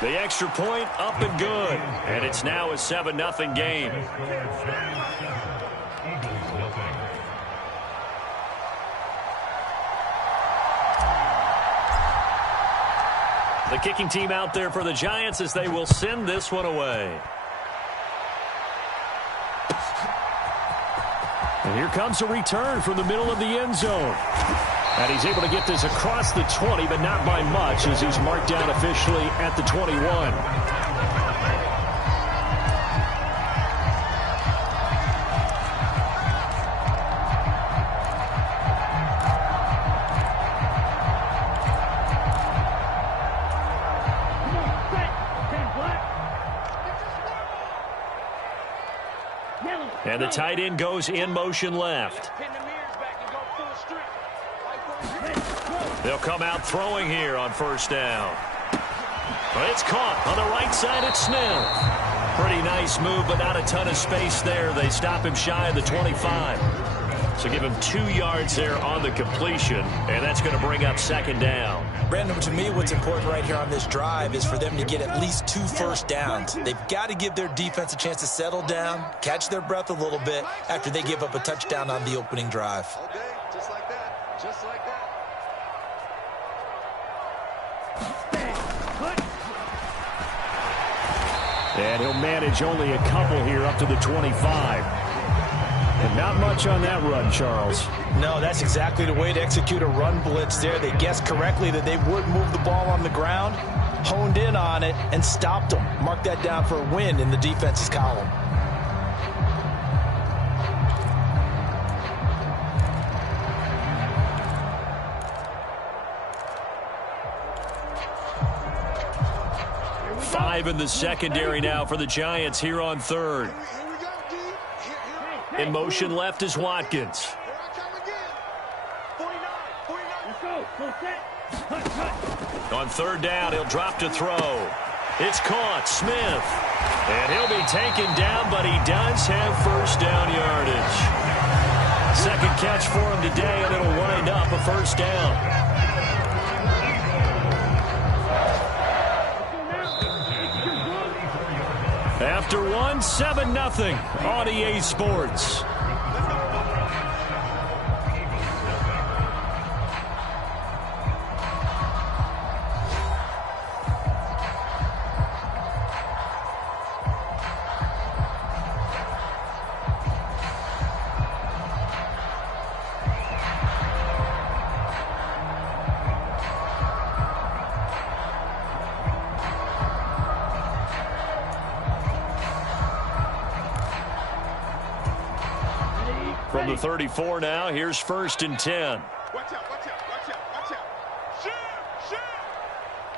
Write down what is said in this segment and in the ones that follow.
The extra point up and good. And it's now a 7-0 game. The kicking team out there for the Giants as they will send this one away. And here comes a return from the middle of the end zone. And he's able to get this across the 20, but not by much as he's marked down officially at the 21. And the tight end goes in motion left. They'll come out throwing here on first down. But it's caught on the right side. It's Smith. Pretty nice move, but not a ton of space there. They stop him shy of the 25. So give him 2 yards there on the completion, and that's going to bring up second down. Brandon, to me, what's important right here on this drive is for them to get at least 2 first downs. They've got to give their defense a chance to settle down, catch their breath a little bit after they give up a touchdown on the opening drive. Okay, just like that. Just like that. And he'll manage only a couple here up to the 25. And not much on that run, Charles. No, that's exactly the way to execute a run blitz there. They guessed correctly that they would move the ball on the ground, honed in on it, and stopped them. Mark that down for a win in the defense's column. Five in the secondary now for the Giants here on third. In motion left is Watkins. On third down, he'll drop to throw. It's caught, Smith. And he'll be taken down, but he does have first down yardage. Second catch for him today, and it'll wind up a first down. After one, 7-0 on EA Sports. From the 34 now, here's 1st and 10. Watch out, watch out, watch out, watch out. Shoot, shoot.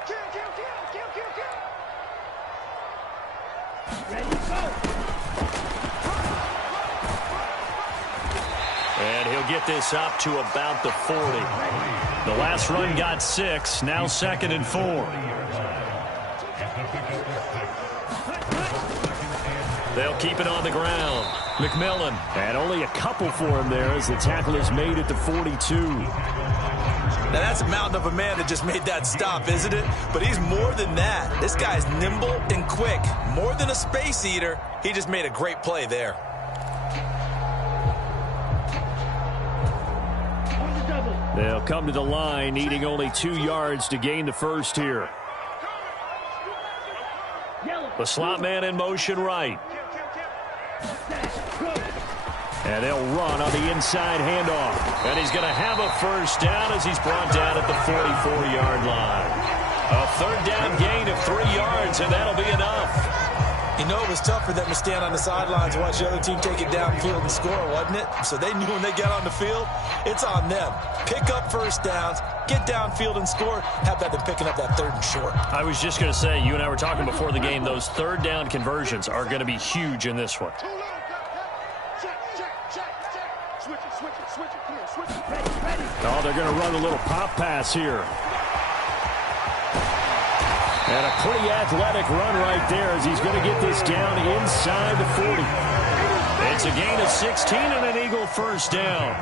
Kill, kill, kill, kill, kill, kill. Ready, go. And he'll get this up to about the 40. The last run got 6, now 2nd and 4. They'll keep it on the ground. McMillan. And only a couple for him there as the tackle is made at the 42. Now, that's a mountain of a man that just made that stop, isn't it? But he's more than that. This guy's nimble and quick. More than a space eater. He just made a great play there. They'll come to the line, needing only 2 yards to gain the first here. The slot man in motion right. And they'll run on the inside handoff. And he's going to have a first down as he's brought down at the 44-yard line. A third down gain of 3 yards, and that'll be enough. You know, it was tough for them to stand on the sidelines and watch the other team take it downfield and score, wasn't it? So they knew when they got on the field, it's on them. Pick up first downs, get downfield and score. How about them picking up that 3rd and short? I was just going to say, you and I were talking before the game, those third down conversions are going to be huge in this one. Oh, they're going to run a little pop pass here. And a pretty athletic run right there as he's going to get this down inside the 40. It's a gain of 16 and an Eagle first down.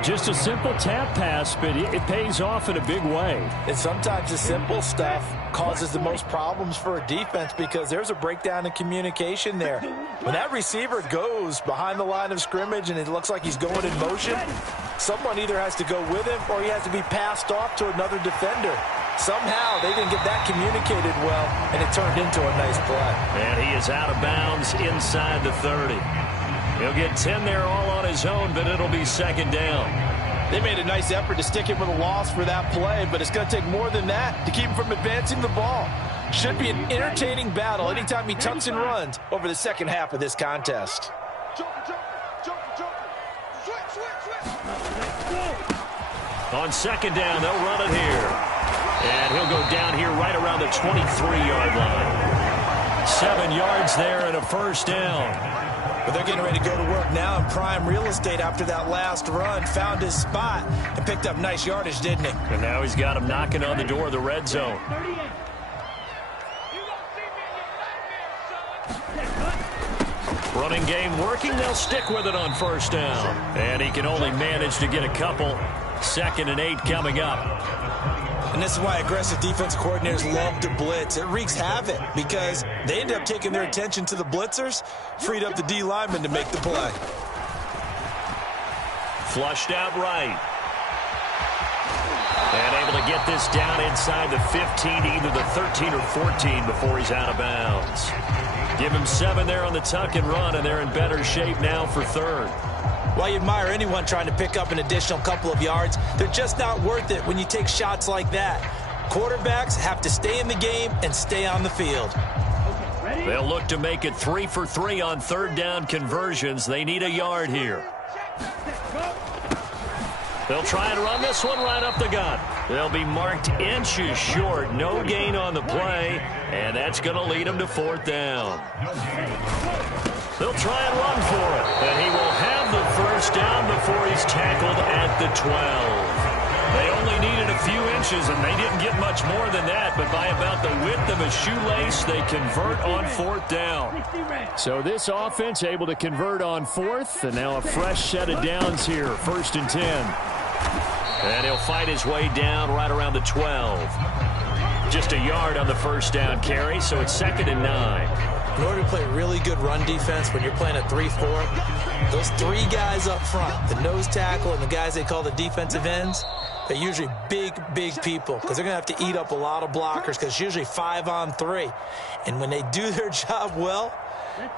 Just a simple tap pass, but it pays off in a big way. And sometimes the simple stuff causes the most problems for a defense because there's a breakdown in communication there. When that receiver goes behind the line of scrimmage and it looks like he's going in motion, someone either has to go with him or he has to be passed off to another defender. Somehow they didn't get that communicated well, and it turned into a nice play. And he is out of bounds inside the 30. He'll get 10 there all on his own, but it'll be second down. They made a nice effort to stick him with a loss for that play, but it's going to take more than that to keep him from advancing the ball. Should be an entertaining battle anytime he tucks and runs over the second half of this contest. On second down, they'll run it here. And he'll go down here right around the 23-yard line. 7 yards there and a first down. But they're getting ready to go to work now in prime real estate after that last run. Found his spot and picked up nice yardage, didn't he? And now he's got him knocking on the door of the red zone. Running game working. They'll stick with it on first down. And he can only manage to get a couple. 2nd and 8 coming up. And this is why aggressive defensive coordinators love to blitz. It wreaks havoc because they end up taking their attention to the blitzers, freed up the D lineman to make the play. Flushed out right. And able to get this down inside the 15, either the 13 or 14 before he's out of bounds. Give him 7 there on the tuck and run, and they're in better shape now for third. While you admire anyone trying to pick up an additional couple of yards, they're just not worth it when you take shots like that. Quarterbacks have to stay in the game and stay on the field. They'll look to make it 3 for 3 on third down conversions. They need a yard here. They'll try and run this one right up the gut. They'll be marked inches short. No gain on the play, and that's going to lead them to fourth down. They'll try and run for it, and he will have the first down before he's tackled at the 12. They only needed a few inches, and they didn't get much more than that, but by about the width of a shoelace, they convert on fourth down. So this offense able to convert on fourth, and now a fresh set of downs here, 1st and 10. And he'll fight his way down right around the 12. Just a yard on the first down carry, so it's 2nd and 9. In order to play really good run defense when you're playing a 3-4, those 3 guys up front, the nose tackle and the guys they call the defensive ends, they're usually big people because they're going to have to eat up a lot of blockers because it's usually 5 on 3. And when they do their job well,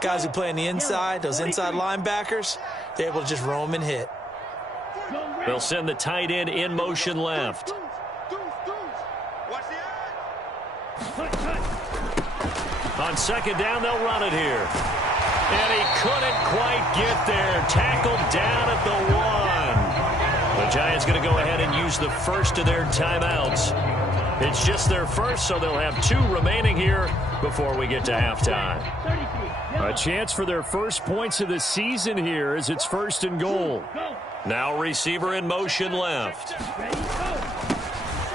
guys who play on the inside, those inside linebackers, they're able to just roam and hit. They'll send the tight end in motion left. On second down, they'll run it here. And he couldn't quite get there. Tackled down at the 1. The Giants going to go ahead and use the first of their timeouts. It's just their first, so they'll have 2 remaining here before we get to halftime. A chance for their first points of the season here as it's 1st and goal. Now receiver in motion left.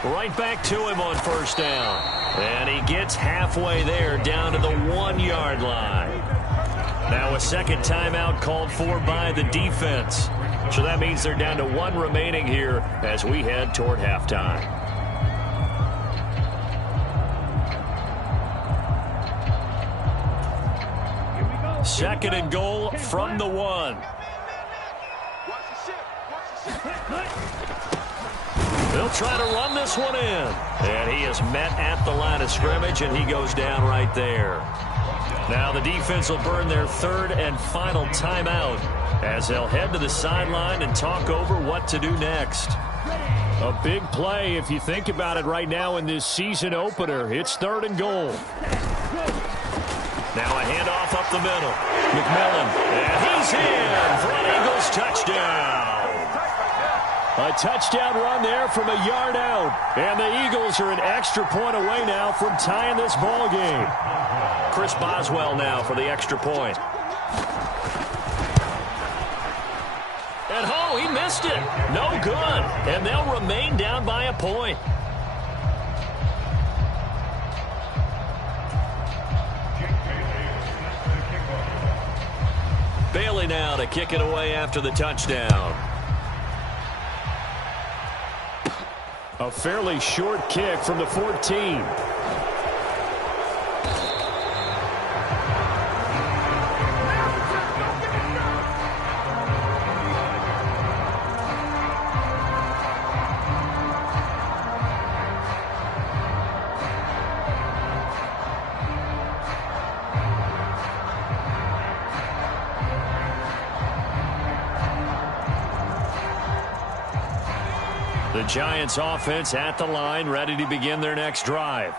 Right back to him on first down. And he gets halfway there down to the 1-yard line. Now a second timeout called for by the defense. So that means they're down to 1 remaining here as we head toward halftime. Second and goal from the 1. They'll try to run this one in. And he is met at the line of scrimmage, and he goes down right there. Now the defense will burn their 3rd and final timeout as they'll head to the sideline and talk over what to do next. A big play if you think about it right now in this season opener. It's 3rd and goal. Now a handoff up the middle. McMillan, and he's in for an Eagles touchdown. A touchdown run there from a yard out. And the Eagles are an extra point away now from tying this ball game. Chris Boswell now for the extra point. And oh, he missed it. No good. And they'll remain down by a point. Bailey now to kick it away after the touchdown. A fairly short kick from the 14. The Giants offense at the line, ready to begin their next drive.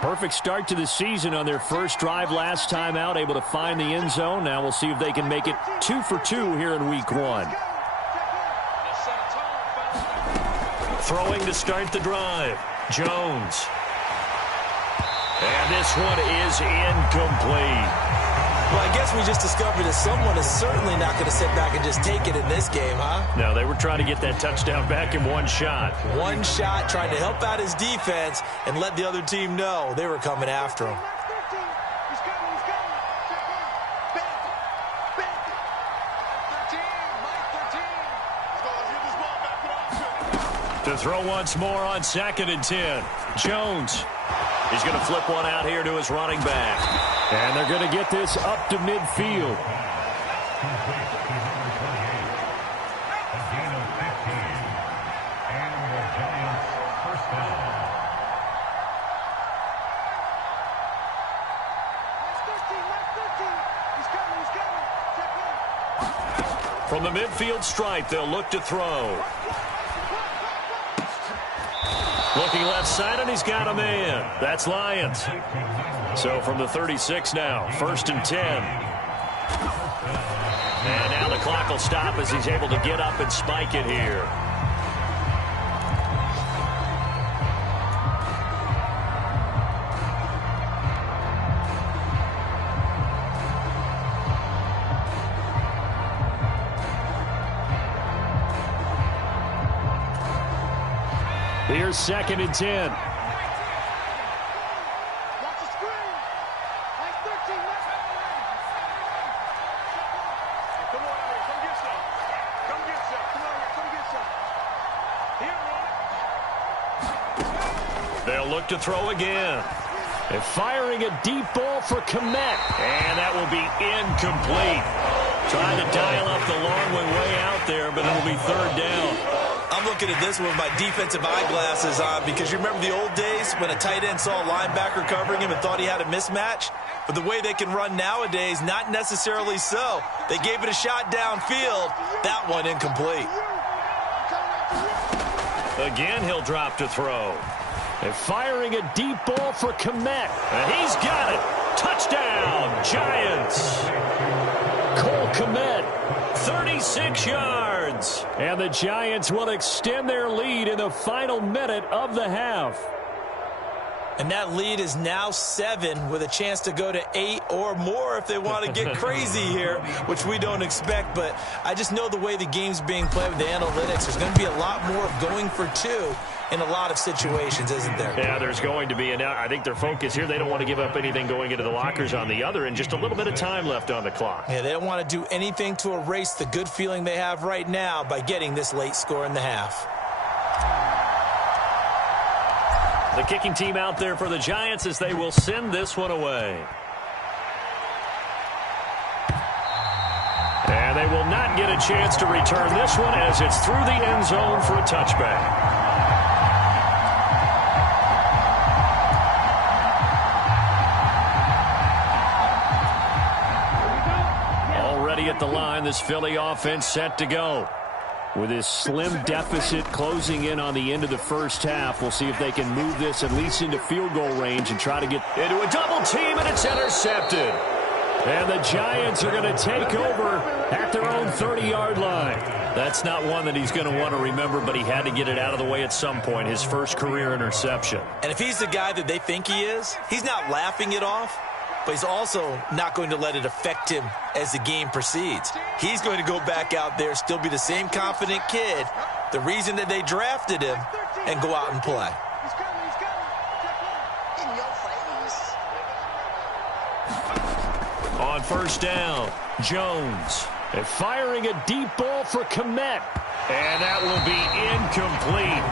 Perfect start to the season on their first drive last time out, able to find the end zone. Now we'll see if they can make it 2 for 2 here in week 1. Throwing to start the drive, Jones. And this one is incomplete. Well, I guess we just discovered that someone is certainly not going to sit back and just take it in this game, huh? No, they were trying to get that touchdown back in one shot. One shot, trying to help out his defense and let the other team know they were coming after him. To throw once more on 2nd and 10. Jones. He's going to flip one out here to his running back. And they're going to get this up to midfield. From the midfield stripe, they'll look to throw. Looking left side, and he's got a man. That's Lions. So from the 36 now, 1st and 10. And now the clock will stop as he's able to get up and spike it here. Here's 2nd and 10. They'll look to throw again. They're firing a deep ball for Komet. And that will be incomplete. Trying to dial up the long way out there, but it'll be 3rd down. I'm looking at this with my defensive eyeglasses on because you remember the old days when a tight end saw a linebacker covering him and thought he had a mismatch? But the way they can run nowadays, not necessarily so. They gave it a shot downfield. That one incomplete. Again, he'll drop to throw. They're firing a deep ball for Komet. And he's got it. Touchdown, Giants. Cole Komet. 36 yards. And the Giants will extend their lead in the final minute of the half. And that lead is now 7 with a chance to go to 8 or more if they want to get crazy here, which we don't expect. But I just know the way the game's being played with the analytics, there's going to be a lot more of going for 2 in a lot of situations, isn't there? Yeah, there's going to be. And now I think their focus here, they don't want to give up anything going into the lockers on the other, and just a little bit of time left on the clock. Yeah, they don't want to do anything to erase the good feeling they have right now by getting this late score in the half. The kicking team out there for the Giants as they will send this one away. And they will not get a chance to return this one as it's through the end zone for a touchback. Already at the line, this Philly offense set to go. With this slim deficit closing in on the end of the first half, we'll see if they can move this at least into field goal range and try to get into a double team, and it's intercepted. And the Giants are going to take over at their own 30-yard line. That's not one that he's going to want to remember, but he had to get it out of the way at some point, his first career interception. And if he's the guy that they think he is, he's not laughing it off. But he's also not going to let it affect him as the game proceeds. He's going to go back out there, still be the same confident kid, the reason that they drafted him, and go out and play. On 1st down, Jones. They're firing a deep ball for Komet. And that will be incomplete.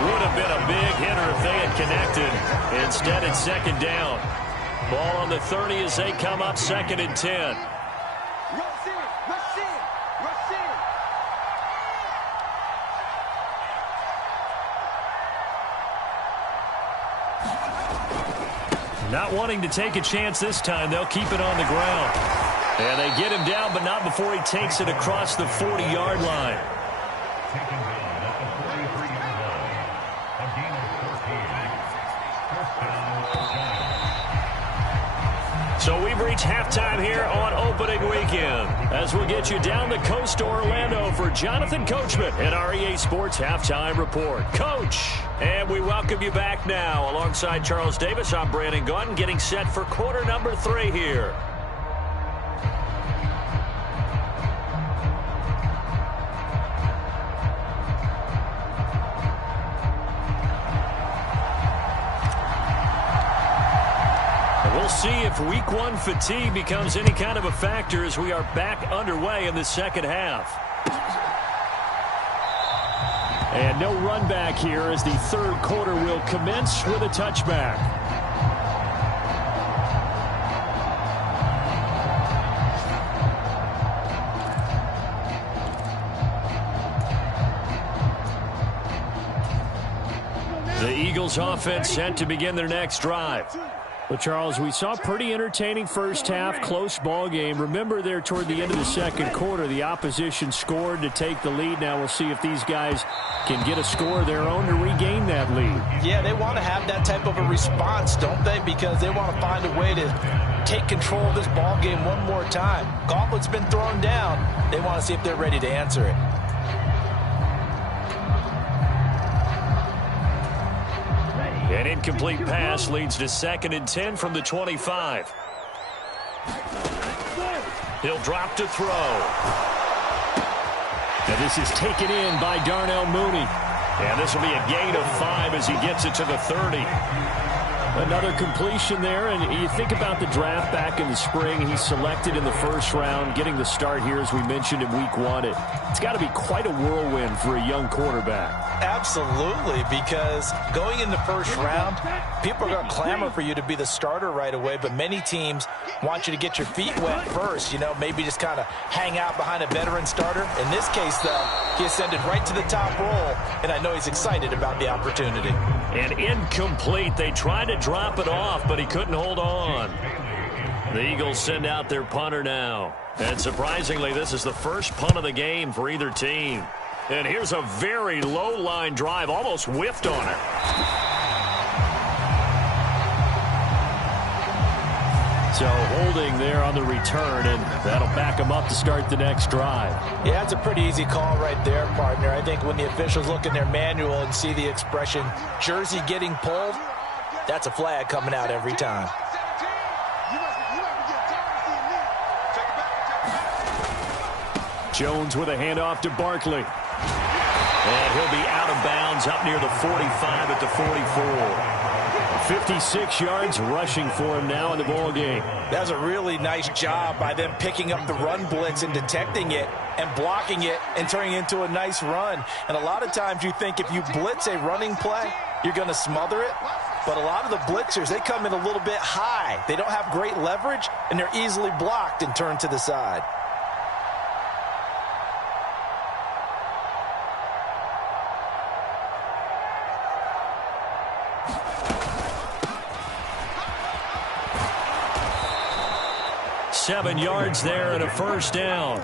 Would have been a big hitter if they had connected. Instead, it's second down. Ball on the 30 as they come up 2nd and 10. Not wanting to take a chance this time, they'll keep it on the ground. And they get him down, but not before he takes it across the 40-yard line. So we've reached halftime here on opening weekend, as we'll get you down the coast to Orlando for Jonathan Coachman and our EA Sports Halftime Report. Coach, and we welcome you back now. Alongside Charles Davis, I'm Brandon Gaudin, getting set for quarter number 3 here. We'll see if week 1 fatigue becomes any kind of a factor as we are back underway in the second half. And no run back here as the third quarter will commence with a touchback. The Eagles offense set to begin their next drive. Well, Charles, we saw a pretty entertaining first half, close ball game. Remember there toward the end of the second quarter, the opposition scored to take the lead. Now we'll see if these guys can get a score of their own to regain that lead. Yeah, they want to have that type of a response, don't they? Because they want to find a way to take control of this ball game one more time. Gauntlet's been thrown down. They want to see if they're ready to answer it. An incomplete pass leads to 2nd and 10 from the 25. He'll drop to throw. And this is taken in by Darnell Mooney. And this will be a gain of 5 as he gets it to the 30. Another completion there, and you think about the draft back in the spring. He's selected in the first round, getting the start here, as we mentioned, in week 1. It's got to be quite a whirlwind for a young quarterback. Absolutely, because going in the first round, people are going to clamor for you to be the starter right away, but many teams want you to get your feet wet first, maybe just kind of hang out behind a veteran starter. In this case, though, he ascended right to the top roll, and I know he's excited about the opportunity. And incomplete. They tried to drop it off, but he couldn't hold on. The Eagles send out their punter now. And surprisingly, this is the first punt of the game for either team. And here's a very low-line drive, almost whiffed on it. So holding there on the return, and that'll back them up to start the next drive. Yeah, that's a pretty easy call right there, partner. I think when the officials look in their manual and see the expression, jersey getting pulled, that's a flag coming out every time. Jones with a handoff to Barkley. And he'll be out of bounds up near the 45 at the 44. 56 yards rushing for him now in the ball game. That's a really nice job by them picking up the run blitz and detecting it and blocking it and turning it into a nice run. And a lot of times you think if you blitz a running play, you're going to smother it. But a lot of the blitzers, they come in a little bit high. They don't have great leverage, and they're easily blocked and turned to the side. Seven yards there and a first down.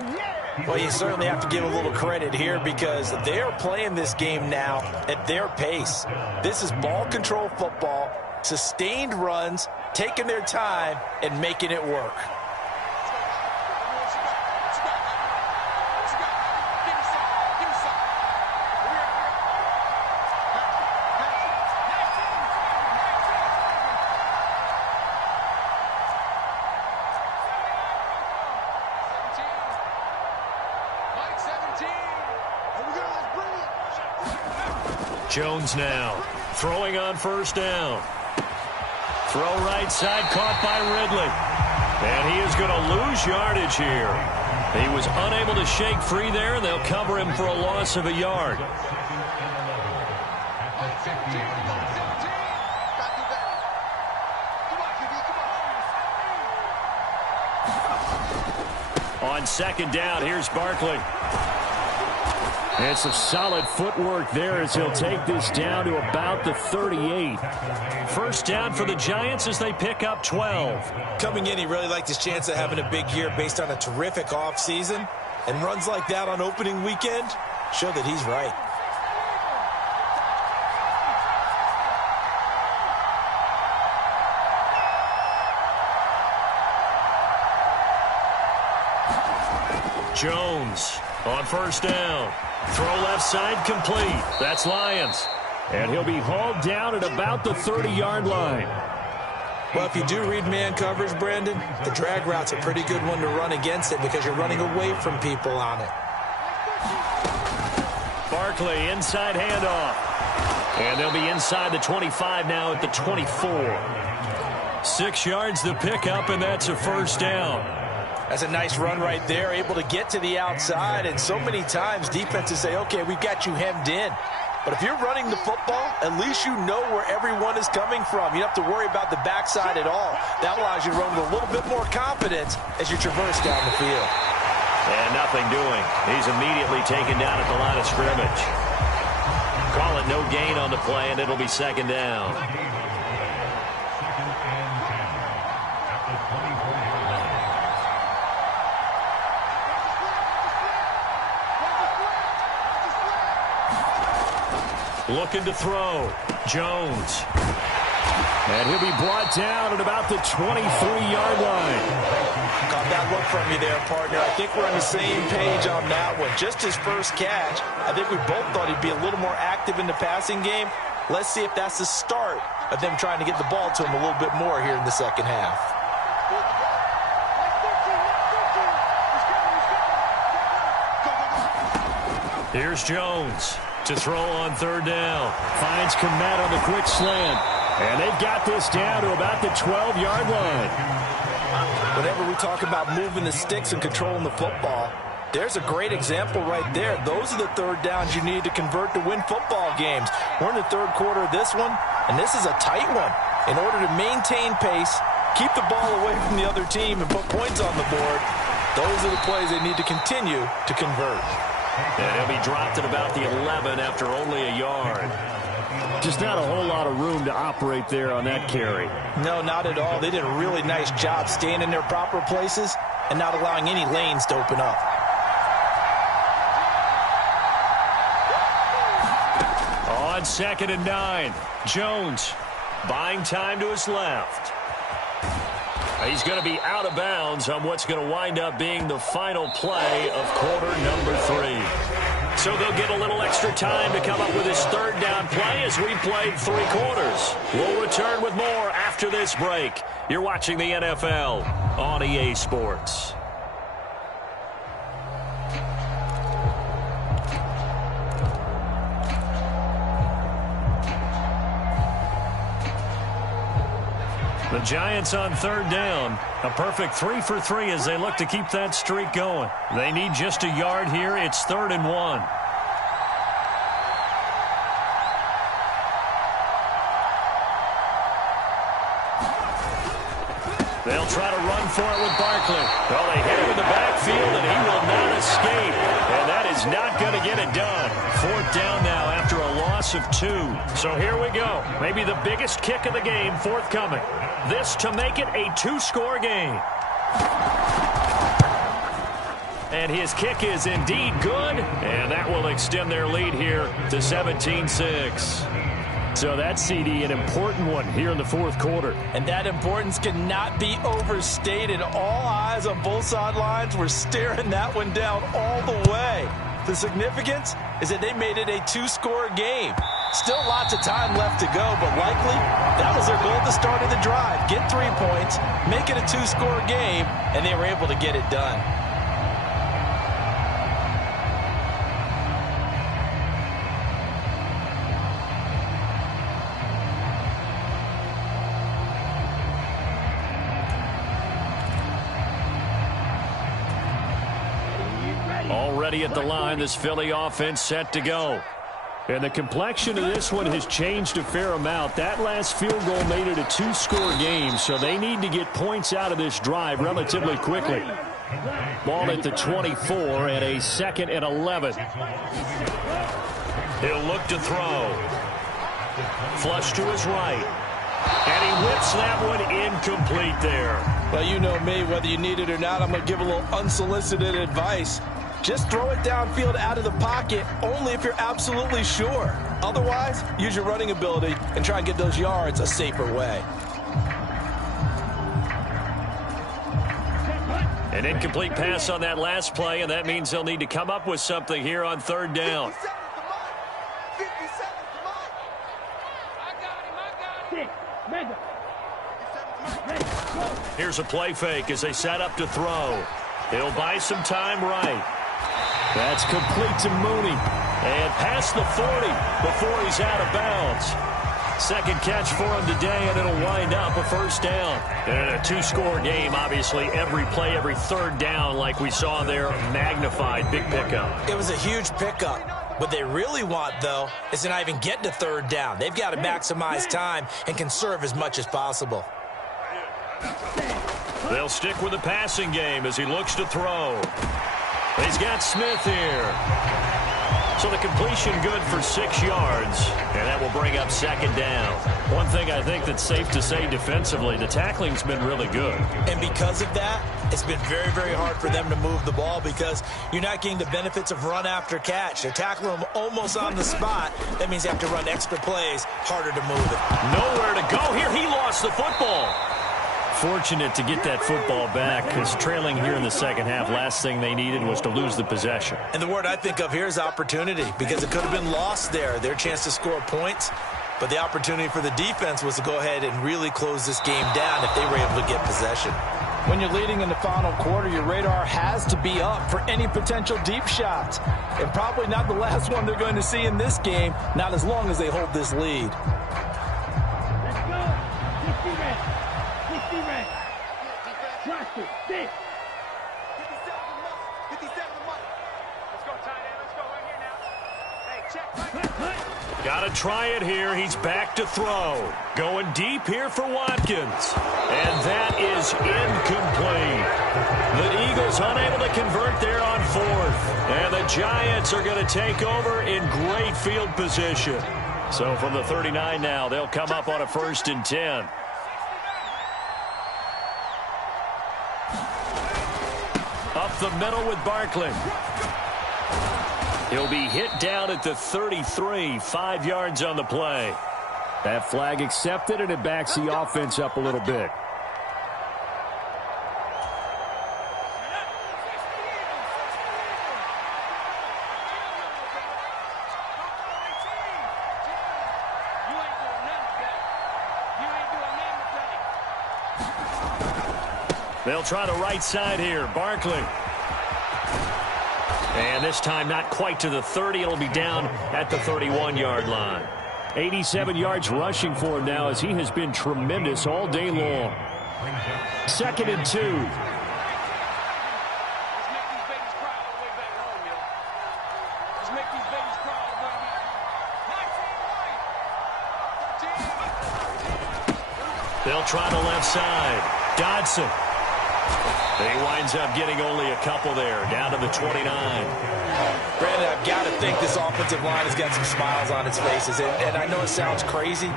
Well, you certainly have to give a little credit here because they're playing this game now at their pace. This is ball control football, sustained runs, taking their time and making it work. Jones now throwing on first down. Throw right side, caught by Ridley. And he is going to lose yardage here. He was unable to shake free there, and they'll cover him for a loss of a yard. On second down, here's Barkley. And some solid footwork there as he'll take this down to about the 38. First down for the Giants as they pick up 12. Coming in, he really liked his chance of having a big year based on a terrific offseason. And runs like that on opening weekend show that he's right. Jones on first down. Throw left side complete. That's Lions. And he'll be hauled down at about the 30-yard line. Well, if you do read man coverage, Brandon, the drag route's a pretty good one to run against it because you're running away from people on it. Barkley, inside handoff. And they'll be inside the 25 now at the 24. 6 yards the pickup, and that's a first down. That's a nice run right there, able to get to the outside. And so many times defenses say, okay, we've got you hemmed in. But if you're running the football, at least you know where everyone is coming from. You don't have to worry about the backside at all. That allows you to run with a little bit more confidence as you traverse down the field. And nothing doing. He's immediately taken down at the line of scrimmage. Call it no gain on the play, and it'll be second down. Looking to throw. Jones. And he'll be brought down at about the 23-yard line. Caught that look from you there, partner. I think we're on the same page on that one. Just his first catch, I think we both thought he'd be a little more active in the passing game. Let's see if that's the start of them trying to get the ball to him a little bit more here in the second half. Here's Jones to throw on third down. Finds Komet on the quick slant. And they've got this down to about the 12-yard line. Whenever we talk about moving the sticks and controlling the football, there's a great example right there. Those are the third downs you need to convert to win football games. We're in the third quarter of this one, and this is a tight one. In order to maintain pace, keep the ball away from the other team, and put points on the board, those are the plays they need to continue to convert. And he'll be dropped at about the 11 after only a yard. Just not a whole lot of room to operate there on that carry. No, not at all. They did a really nice job staying in their proper places and not allowing any lanes to open up. On second and 9, Jones buying time to his left. He's going to be out of bounds on what's going to wind up being the final play of quarter number 3. So they'll get a little extra time to come up with his third down play as we played 3 quarters. We'll return with more after this break. You're watching the NFL on EA Sports. The Giants on third down. A perfect 3 for 3 as they look to keep that streak going. They need just a yard here. It's 3rd and 1. They'll try to run for it with Barkley. Well, they hit him in the backfield, and he will not escape. And that is not going to get it done. 4th down now after a loss of 2. So here we go. Maybe the biggest kick of the game forthcoming. This to make it a 2-score game. And his kick is indeed good. And that will extend their lead here to 17-6. So that CD, an important one here in the 4th quarter. And that importance cannot be overstated. All eyes on both sidelines were staring that one down all the way. The significance is that they made it a 2-score game. Still lots of time left to go, but likely that was their goal at the start of the drive. Get 3 points, make it a 2-score game, and they were able to get it done. Already at the line, this Philly offense set to go. And the complexion of this one has changed a fair amount. That last field goal made it a two-score game, so they need to get points out of this drive relatively quickly. Ball at the 24 and a 2nd and 11. He'll look to throw. Flush to his right. And he whips that one incomplete there. Well, you know me, whether you need it or not, I'm going to give a little unsolicited advice. Just throw it downfield out of the pocket only if you're absolutely sure. Otherwise, use your running ability and try and get those yards a safer way. An incomplete pass on that last play, and that means they'll need to come up with something here on 3rd down. Here's a play fake as they set up to throw. He'll buy some time right. That's complete to Mooney. And past the 40 before he's out of bounds. Second catch for him today, and it'll wind up a 1st down. And a two-score game, obviously, every play, every 3rd down, like we saw there, magnified. Big pickup. It was a huge pickup. What they really want, though, is to not even get to 3rd down. They've got to maximize time and conserve as much as possible. They'll stick with the passing game as he looks to throw. He's got Smith here. So the completion good for 6 yards, and that will bring up 2nd down. One thing I think that's safe to say defensively, the tackling's been really good. And because of that, it's been very, very hard for them to move the ball because you're not getting the benefits of run after catch. They're tackling them almost on the spot. That means you have to run extra plays, harder to move it. Nowhere to go here. He lost the football. Fortunate to get that football back because trailing here in the 2nd half, last thing they needed was to lose the possession. And the word I think of here is opportunity because it could have been lost there. Their chance to score points, but the opportunity for the defense was to go ahead and really close this game down if they were able to get possession. When you're leading in the final quarter, your radar has to be up for any potential deep shots. And probably not the last one they're going to see in this game, not as long as they hold this lead. Got to try it here. He's back to throw. Going deep here for Watkins. And that is incomplete. The Eagles unable to convert there on 4th. And the Giants are going to take over in great field position. So from the 39 now, they'll come up on a 1st and 10. Up the middle with Barkley. He'll be hit down at the 33, 5 yards on the play. That flag accepted, and it backs the offense up a little bit. They'll try the right side here. Barkley. And this time not quite to the 30. It'll be down at the 31-yard line. 87 yards rushing for him now as he has been tremendous all day long. 2nd and 2. They'll try the left side. Dodson. He winds up getting only a couple there, down to the 29. Brandon, I've got to think this offensive line has got some smiles on its faces. And I know it sounds crazy,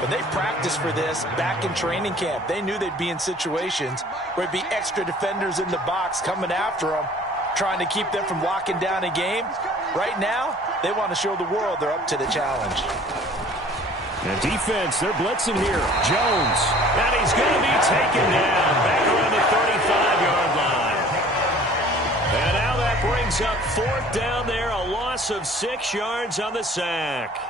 but they've practiced for this back in training camp. They knew they'd be in situations where it'd be extra defenders in the box coming after them, trying to keep them from locking down a game. Right now, they want to show the world they're up to the challenge. And defense, they're blitzing here. Jones. And he's going to be taken down back around the 35-yard line. And now that brings up 4th down there, a loss of 6 yards on the sack.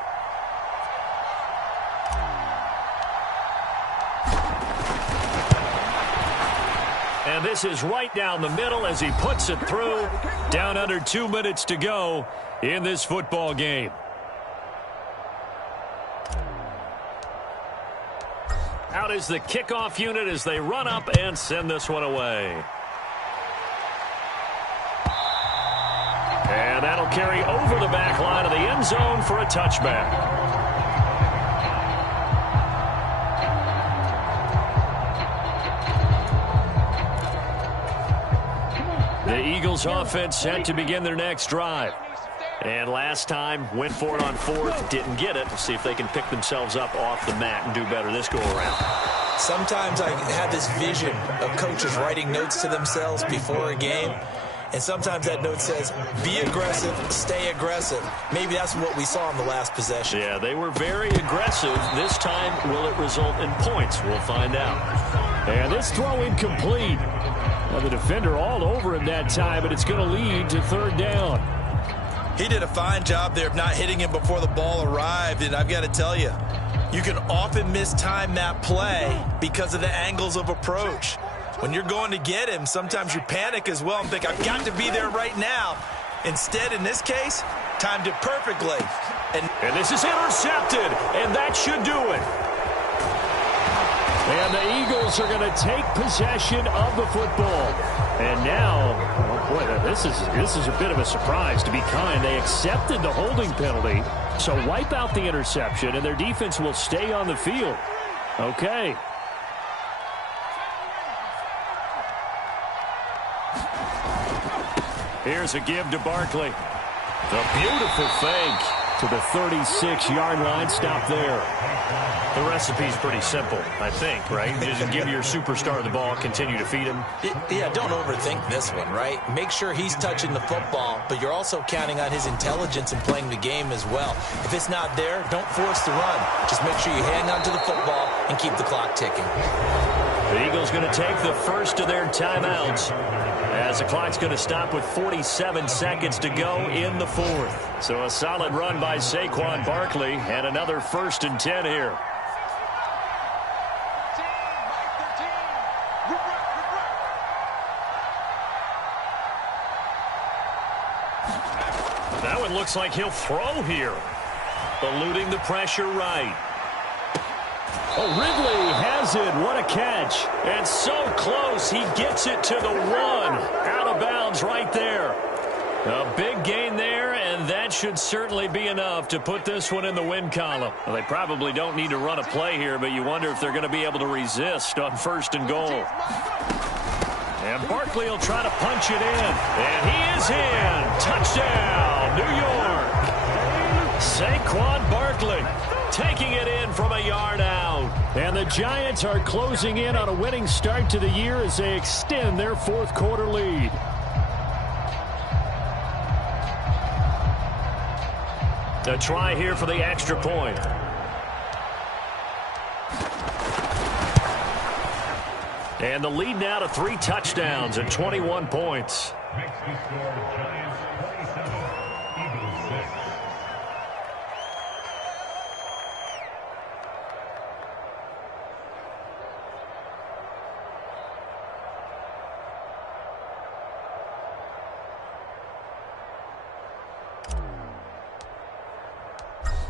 And this is right down the middle as he puts it through. Down under 2 minutes to go in this football game. Out is the kickoff unit as they run up and send this one away. And that'll carry over the back line of the end zone for a touchback. The Eagles offense set to begin their next drive. And last time, went for it on fourth, didn't get it. We'll see if they can pick themselves up off the mat and do better this go-around. Sometimes I have this vision of coaches writing notes to themselves before a game. And sometimes that note says, be aggressive, stay aggressive. Maybe that's what we saw in the last possession. Yeah, they were very aggressive. This time, will it result in points? We'll find out. And this throw incomplete. Well, the defender all over him that time, but it's going to lead to third down. He did a fine job there of not hitting him before the ball arrived. And I've got to tell you, you can often mistime that play because of the angles of approach. When you're going to get him, sometimes you panic as well and think, I've got to be there right now. Instead, in this case, timed it perfectly. And this is intercepted, and that should do it. And the Eagles are going to take possession of the football. And now, oh boy, this is a bit of a surprise, to be kind. They accepted the holding penalty, so wipe out the interception, and their defense will stay on the field. Okay. Here's a give to Barkley. The beautiful fake to the 36-yard line. Stop there. The recipe's pretty simple, I think, right? Just give your superstar the ball, continue to feed him. Yeah, don't overthink this one, right? Make sure he's touching the football, but you're also counting on his intelligence in playing the game as well. If it's not there, don't force the run. Just make sure you hang on to the football and keep the clock ticking. The Eagles going to take the first of their timeouts as the clock's going to stop with 47 seconds to go in the fourth. So a solid run by Saquon Barkley and another 1st and 10 here. That one looks like he'll throw here. Eluding the pressure right. Oh, Ridley has it. What a catch. And so close. He gets it to the 1. Out of bounds right there. A big gain there, and that should certainly be enough to put this one in the win column. Well, they probably don't need to run a play here, but you wonder if they're going to be able to resist on 1st and goal. And Barkley will try to punch it in. And he is in. Touchdown, New York. Saquon Barkley taking it in from a yard out. And the Giants are closing in on a winning start to the year as they extend their 4th quarter lead. A try here for the extra point. And the lead now to 3 touchdowns and 21 points.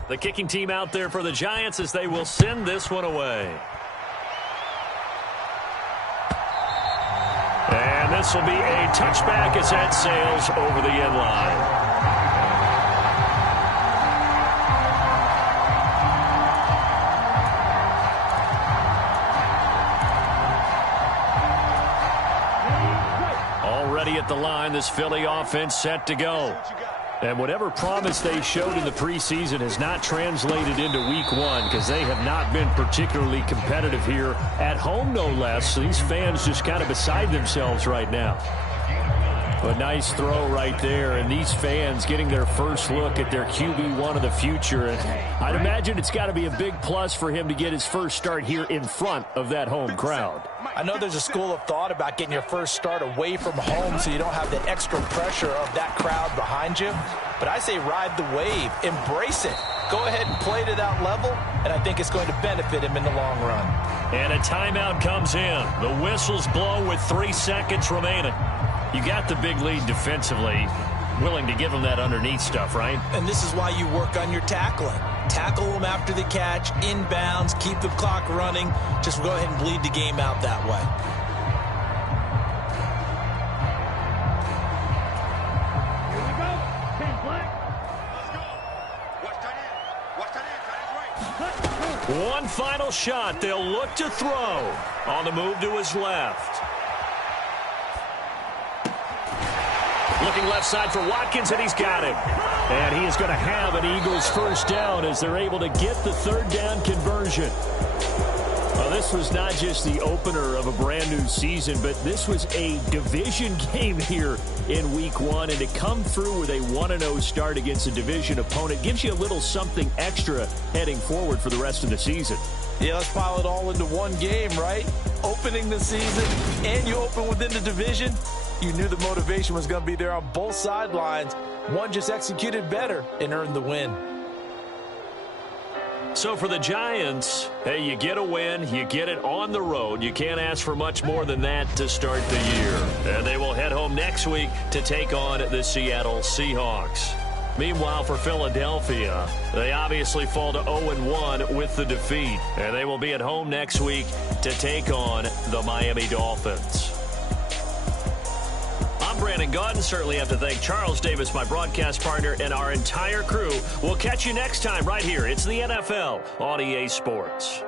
The kicking team out there for the Giants as they will send this one away. And this will be a touchback as that sails over the end line. Already at the line, this Philly offense set to go. And whatever promise they showed in the preseason has not translated into week 1 because they have not been particularly competitive here at home, no less. These fans just kind of beside themselves right now. A nice throw right there, and these fans getting their first look at their QB1 of the future. And I'd imagine it's got to be a big plus for him to get his first start here in front of that home crowd. I know there's a school of thought about getting your first start away from home so you don't have the extra pressure of that crowd behind you. But I say ride the wave. Embrace it. Go ahead and play to that level, and I think it's going to benefit him in the long run. And a timeout comes in. The whistles blow with 3 seconds remaining. You got the big lead defensively. Willing to give them that underneath stuff, right? And this is why you work on your tackling. Tackle them after the catch, inbounds, keep the clock running. Just go ahead and bleed the game out that way. Here we go. 10 play. One final shot. They'll look to throw. On the move to his left. Looking left side for Watkins, and he's got him. And he is going to have an Eagles first down as they're able to get the third down conversion. Well, this was not just the opener of a brand new season, but this was a division game here in week 1. And to come through with a 1-0 start against a division opponent gives you a little something extra heading forward for the rest of the season. Yeah, let's pile it all into one game, right? Opening the season, and you open within the division. You knew the motivation was going to be there on both sidelines. One just executed better and earned the win. So for the Giants, hey, you get a win, you get it on the road. You can't ask for much more than that to start the year. And they will head home next week to take on the Seattle Seahawks. Meanwhile, for Philadelphia, they obviously fall to 0-1 with the defeat. And they will be at home next week to take on the Miami Dolphins. I'm Brandon Gunn. Certainly have to thank Charles Davis, my broadcast partner, and our entire crew. We'll catch you next time right here. It's the NFL on EA Sports.